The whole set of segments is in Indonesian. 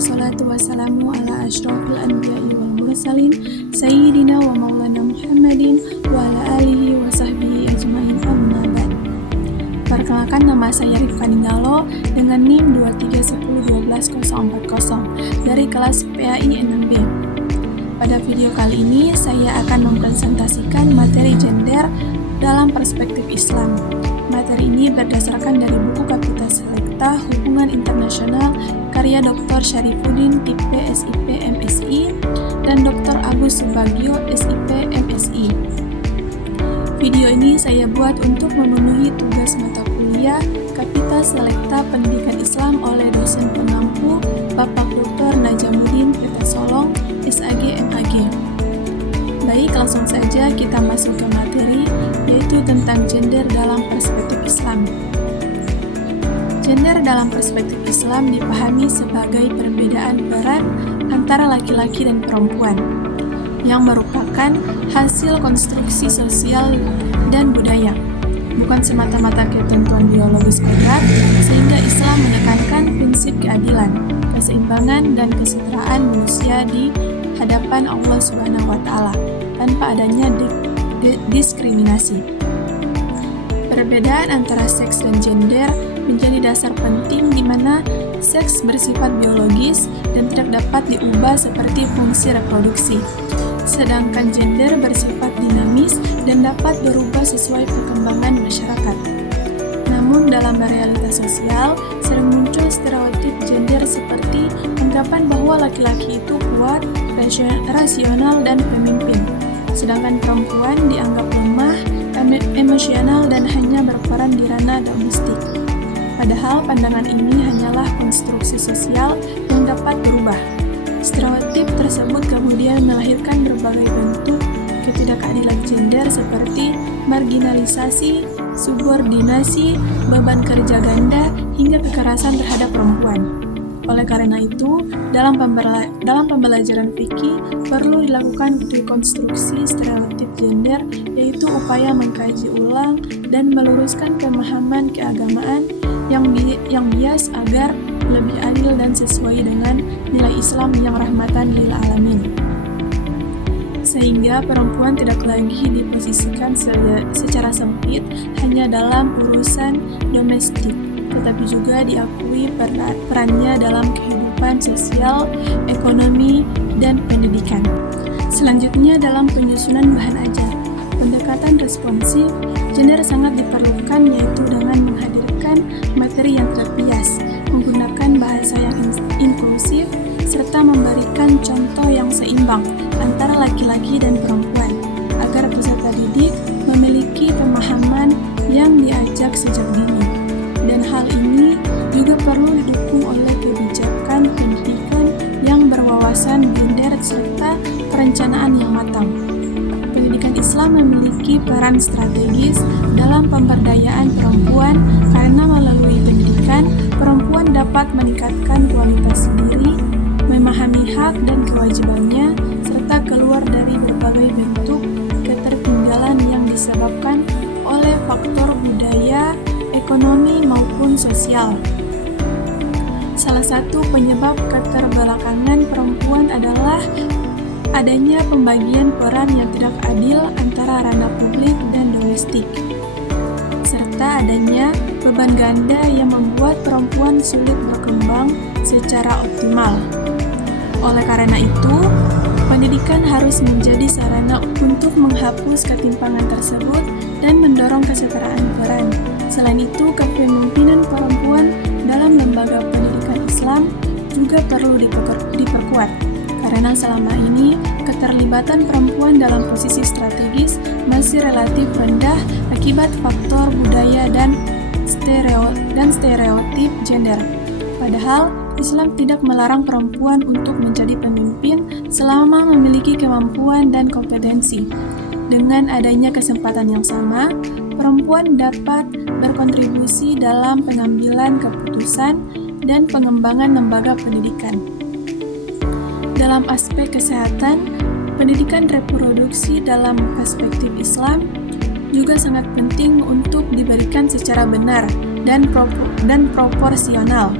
wassalatu wassalamu ala asyrafil anbiya'i wal mursalin sayyidina wa maulana Muhammadin wa ala alihi wa sahbihi ajmain amma ba'd. Perkenalkan, nama saya Rifani Galo dengan NIM 231212040 dari kelas PAI 6B. Pada video kali ini saya akan mempresentasikan materi gender dalam perspektif Islam. Materi ini berdasarkan dari buku Kapita Selekta Hubungan Internasional karya Dr. Syarifuddin TP SIP MSI dan Dr. Agus Subagio SIP MSI. Video ini saya buat untuk memenuhi tugas mata kuliah Kapita Selekta Pendidikan Islam oleh dosen pengampu Bapak Dr. Najamuddin Peta Solong SAG MAG. Baik, langsung saja kita masuk ke materi, yaitu tentang gender dalam perspektif Islam. Gender dalam perspektif Islam dipahami sebagai perbedaan peran antara laki-laki dan perempuan, yang merupakan hasil konstruksi sosial dan budaya, bukan semata-mata ketentuan biologis kodrat, sehingga Islam menekankan prinsip keadilan, keseimbangan, dan kesetaraan manusia di hadapan Allah Subhanahu wa Ta'ala, tanpa adanya diskriminasi. Perbedaan antara seks dan gender menjadi dasar penting di mana seks bersifat biologis dan tidak dapat diubah seperti fungsi reproduksi, sedangkan gender bersifat dinamis dan dapat berubah sesuai perkembangan masyarakat. Namun dalam realitas sosial, sering muncul stereotip gender seperti anggapan bahwa laki-laki itu kuat, rasional, dan pemimpin, sedangkan perempuan dianggap lemah, emosional, dan hanya berperan di ranah domestik. Padahal pandangan ini hanyalah konstruksi sosial yang dapat berubah. Stereotip tersebut kemudian melahirkan berbagai bentuk ketidakadilan gender seperti marginalisasi, subordinasi, beban kerja ganda, hingga kekerasan terhadap perempuan. Oleh karena itu, dalam pembelajaran fikih perlu dilakukan dekonstruksi stereotip gender, yaitu upaya mengkaji ulang dan meluruskan pemahaman keagamaan yang bias agar lebih adil dan sesuai dengan nilai Islam yang rahmatan lil alamin. Sehingga perempuan tidak lagi diposisikan secara sempit hanya dalam urusan domestik, tetapi juga diakui perannya dalam kehidupan sosial, ekonomi, dan pendidikan. Selanjutnya, dalam penyusunan bahan ajar, pendekatan responsif, gender sangat diperlukan, yaitu dengan menghadirkan materi yang terbias, menggunakan bahasa yang inklusif, serta memberikan contoh yang seimbang antara laki-laki dan perempuan, agar peserta didik memiliki pemahaman yang diajak sejak dini. Dan hal ini juga perlu didukung oleh kebijakan pendidikan yang berwawasan gender serta perencanaan yang matang. Pendidikan Islam memiliki peran strategis dalam pemberdayaan perempuan karena melalui pendidikan, perempuan dapat meningkatkan kualitas diri, memahami hak dan kewajibannya, serta keluar dari berbagai bentuk ketertinggalan yang disebabkan oleh faktor budaya, ekonomi, maupun sosial. Salah satu penyebab keterbelakangan perempuan adalah adanya pembagian peran yang tidak adil antara ranah publik dan domestik, serta adanya beban ganda yang membuat perempuan sulit berkembang secara optimal. Oleh karena itu, pendidikan harus menjadi sarana untuk menghapus ketimpangan tersebut dan mendorong kesetaraan peran. Selain itu, kepemimpinan perempuan dalam lembaga pendidikan Islam juga perlu diperkuat, karena selama ini keterlibatan perempuan dalam posisi strategis masih relatif rendah akibat faktor budaya dan stereotip gender. Padahal, Islam tidak melarang perempuan untuk menjadi pemimpin selama memiliki kemampuan dan kompetensi. Dengan adanya kesempatan yang sama, perempuan dapat berkontribusi dalam pengambilan keputusan dan pengembangan lembaga pendidikan. Dalam aspek kesehatan, pendidikan reproduksi dalam perspektif Islam juga sangat penting untuk diberikan secara benar dan proporsional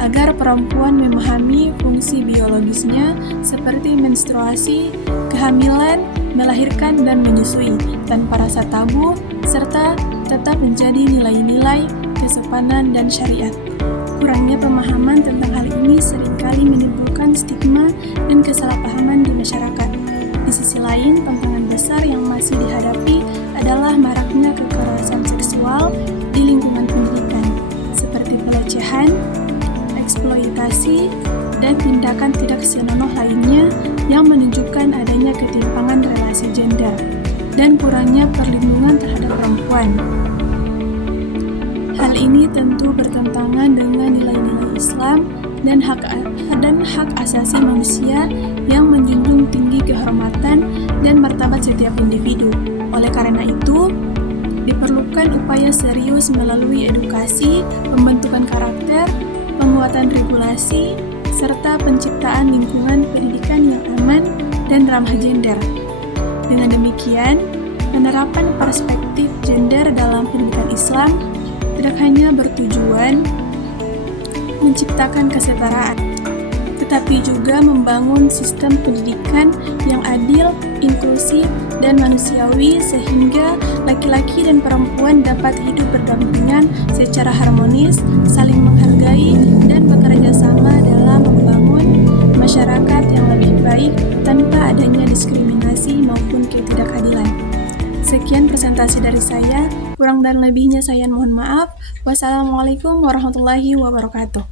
agar perempuan memahami fungsi biologisnya seperti menstruasi, kehamilan, melahirkan, dan menyusui tanpa rasa tabu, serta tetap menjadi nilai-nilai kesopanan dan syariat. Kurangnya pemahaman tentang hal ini seringkali menimbulkan stigma dan kesalahpahaman di masyarakat. Di sisi lain, tantangan besar yang masih dihadapi adalah maraknya kekerasan seksual di lingkungan pendidikan, seperti pelecehan, eksploitasi, dan tindakan tidak senonoh lainnya yang menunjukkan adanya ketimpangan relasi gender dan kurangnya perlindungan terhadap perempuan. Hal ini tentu bertentangan dengan nilai-nilai Islam dan hak asasi manusia yang menjunjung tinggi kehormatan dan martabat setiap individu. Oleh karena itu, diperlukan upaya serius melalui edukasi, pembentukan karakter, penguatan regulasi, serta penciptaan lingkungan pendidikan yang aman dan ramah gender. Dengan demikian, penerapan perspektif gender dalam pendidikan Islam tidak hanya bertujuan menciptakan kesetaraan, tetapi juga membangun sistem pendidikan yang adil, inklusif, dan manusiawi sehingga laki-laki dan perempuan dapat hidup berdampingan secara harmonis, saling menghargai, dan bekerja sama dalam membangun masyarakat yang lebih baik tanpa adanya diskriminasi maupun ketidakadilan. Sekian presentasi dari saya, kurang dan lebihnya saya mohon maaf. Wassalamualaikum warahmatullahi wabarakatuh.